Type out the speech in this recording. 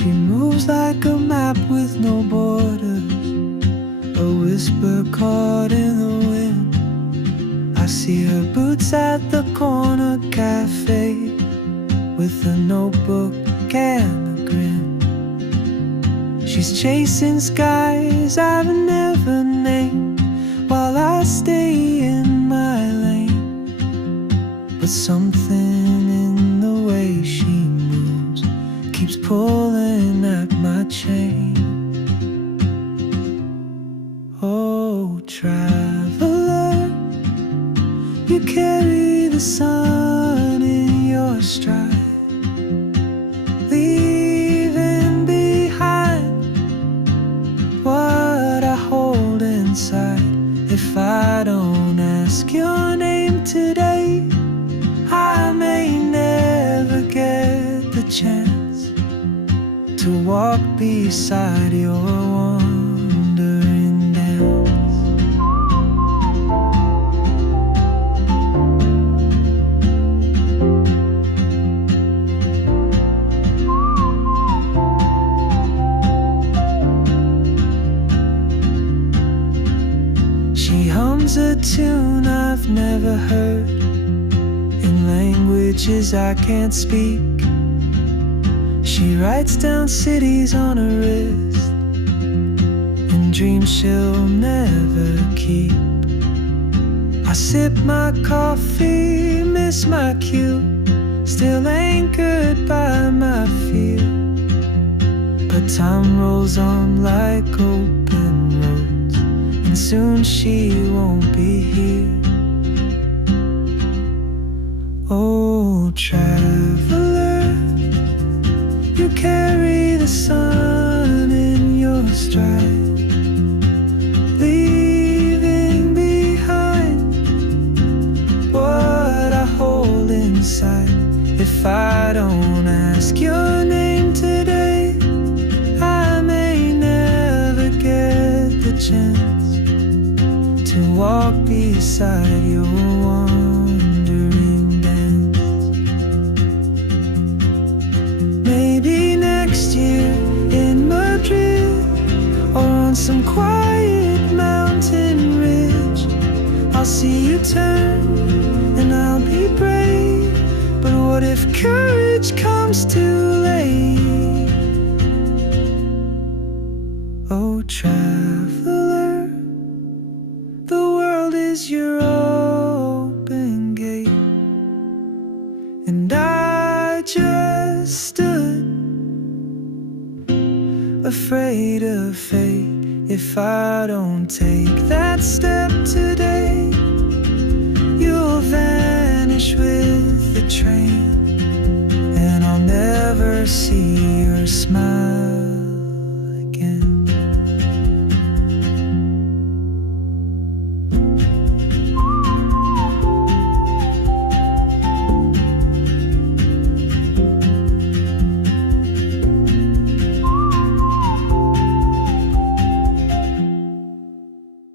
She moves like a map with no borders, a whisper caught in the wind. I see her boots at the corner cafe, with a notebook and a grin. She's chasing skies I've never named, while I stay in my lane. But something in the way she moves keeps pulling at my chain. Oh, traveler, you carry the sun in your stride, leaving behind what I hold inside. If I don't ask your name today, I may never get the chance to walk beside your wandering dance. She hums a tune I've never heard, in languages I can't speak. She writes down cities on her wrist, and dreams she'll never keep. I sip my coffee, miss my cue, still anchored by my fear. But time rolls on like open roads, and soon she won't be here. Oh, traveler, you carry the sun in your stride, leaving behind what I hold inside. If I don't ask your name today, I may never get the chance to walk beside your wandering dance. Maybe next year in Madrid, or on some quiet mountain ridge, I'll see you turn and I'll be brave. But what if courage comes too late? Oh, traveler, the world is your open gate, and I just stood afraid of fate. If I don't take that step today, you'll vanish with the train, and I'll never see